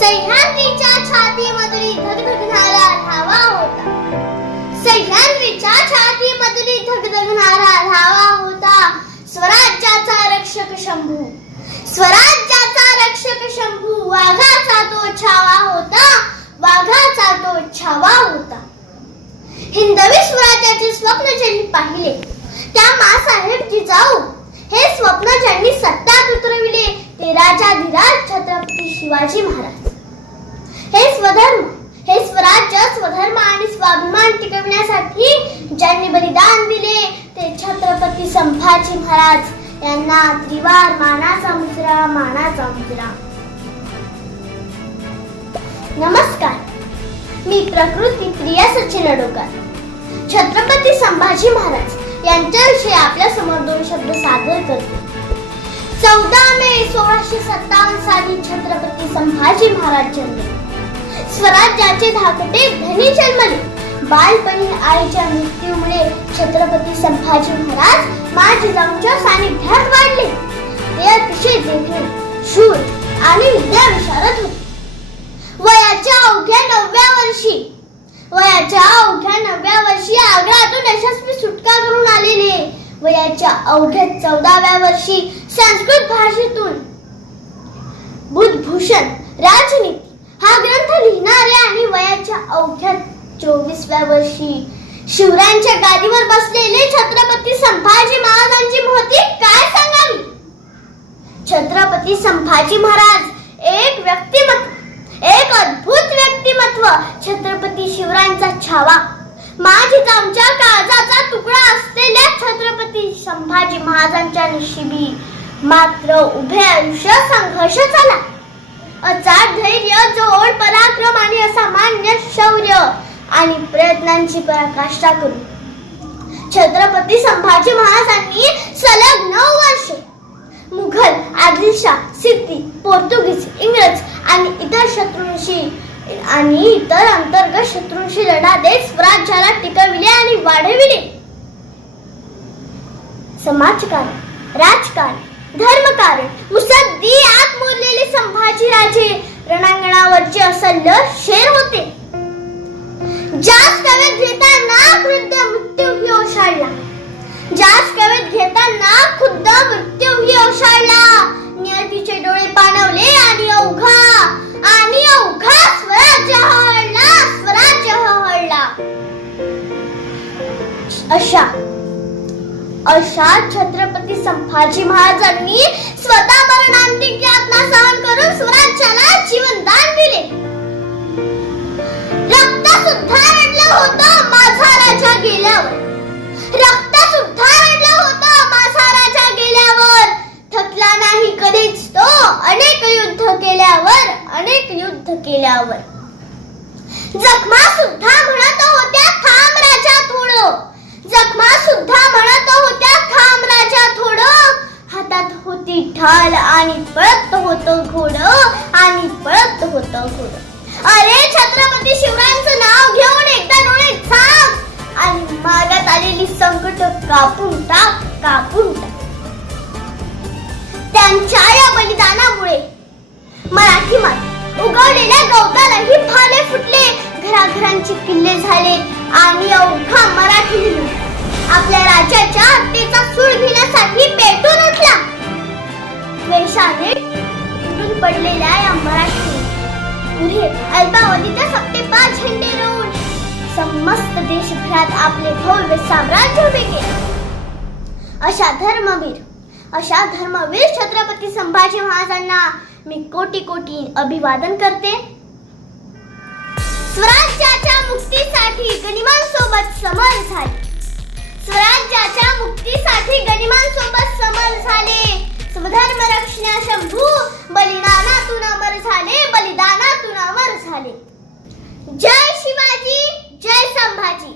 सह्याद्रीच्या छातीमधली धगधगणारा धावा होता. सह्याद्रीच्या छातीमधली धगधगणारा धावा होता. स्वराज्याचा रक्षक शंभू, स्वराज्याचा रक्षक शंभू. वाघाचा तो छावा होता, वाघाचा तो छावा होता. हिंदवी स्वराज्याचे स्वप्न ज्यांनी पाहिले त्या माँसाहेब जिजाऊ, हे स्वप्न ज्यांनी सत्यात उतरविले ते राजाधिराज छत्रपती शिवाजी महाराज. हे स्वधर्म, हे स्वराज्य, स्वधर्म आणि स्वाभिमान टिकविण्यासाठी ज्यांनी बलिदान दिले ते छत्रपती संभाजी महाराज यांना त्रिवार मानाचा मुजरा, मानाचा मुजरा. नमस्कार, मी प्रकृती प्रिया सचिन अडोकर. छत्रपती संभाजी महाराज यांच्याविषयी आपल्या समोर दोन शब्द सादर करते. 14 मे 1657 साली छत्रपती संभाजी महाराज जन्मले. स्वराज्याचे धाकटे धनी जन्मले. बालपणी आईच्या मृत्यूमुळे छत्रपती संभाजी महाराज माँ जिजाऊंच्या सानिध्यात वाढले. ते अतिशय देखणे, शूर आणि विद्याविशारद होते. वयाच्या अवघ्या 9व्या वर्षी आग्र्यातून यशस्वी सुटका करून आलेले. वयाच्या अवघ्या 14व्या वर्षी संस्कृत भाषेतून बुद्धभूषण राजनीती हा ग्रंथ लिहिणारे आणि वयाच्या अवघ्या 24व्या वर्षी शिवरायांच्या गादीवर बसलेले छत्रपती संभाजी महाराजांची महती काय सांगावी. छत्रपती संभाजी महाराज एक व्यक्तिमत्व, एक अद्भुत व्यक्तिमत्व. छत्रपती शिवरायांचा छावा, माँ जिजाऊंच्या काळजाचा तुकडा असलेल्या छत्रपती संभाजी महाराजांच्या नशिबी मात्र उभे आयुष्य संघर्ष झाला. अचाट धैर्य, जोड, पराक्रम आणि असामान्य शौर्य आणि प्रयत्नांची पराकाष्ठा करून छत्रपती संभाजी महाराजांनी सलग 9 वर्षे मुघल, आदिलशाह, सिद्दी, पोर्तुगीज, इंग्रज आणि इतर अंतर्गत शत्रूंशी लढा देत स्वराज्याला टिकविले आणि वाढविले. समाजकारण, राजकारण, धर्मकारण मुसद्दी आत मोडलेले संभाजीराजे रणांगणावरचे असल्य शेर होते. ज्यास कवेत घेताना खुद्द मृत्यूही ओशाळला, ज्यास कवेत घेताना खुद्द मृत्यूही ओशाळला. नियतीचे डोळे पाणवले आणि अवघा स्वराज्य हळला, स्वराज्य हळला. अशा छत्रपती संभाजी महाराजांनी स्वतः मरणांतिक यातना सहन करून स्वराज्याला जीवनदान दिले. रक्त सुद्धा रडलं होतं माझा राजा गेल्यावर, रक्त सुद्धा रडलं होतं माझा राजा गेल्यावर. थकला नाही कधीच तो अनेक युद्ध केल्यावर, अनेक युद्ध केल्यावर. जखमा सुद्धा म्हणत होत्या थांब राजा थोडं, जखमा सुद्धा म्हणत होत्या थांब राजा थोडं. हातात होती ढाल आणि पळत होतं घोडं, आणि पळत होतं घोडं. अरे छत्रपती शिवरायांचं नाव घेऊन एकदा डोळे झाक आणि मागात आलेली संकट कापून टाक, कापून टाक. त्यांच्या या बलिदानामुळे मराठी माती उगवलेल्या गवतालाही भाले फुटले, घराघरांचे किल्ले झाले आणि अवघा मराठी आपल्या राजाच्या हत्येचा सूड घेण्यासाठी पेटून उठला. द्वेषाने तुटून पडलेल्या या मराठी पुढे अल्पावधीच्या सत्तेपार झेंडे रोवून समस्त देशभरात आपले भव्य साम्राज्य उभे केले. अशा धर्मवीर छत्रपती संभाजी महाराजांना मी कोटी कोटी अभिवादन करते. स्वराज्याच्या मुक्तीसाठी गनिमांसोबत समर झाले, स्वराज्याच्या मुक्तीसाठी गनिमांसोबत समर झाले. स्वधर्म रक्षणा शंभू बलिदानातून अमर झाले, बलिदानातून अमर झाले. जय शिवाजी, जय संभाजी.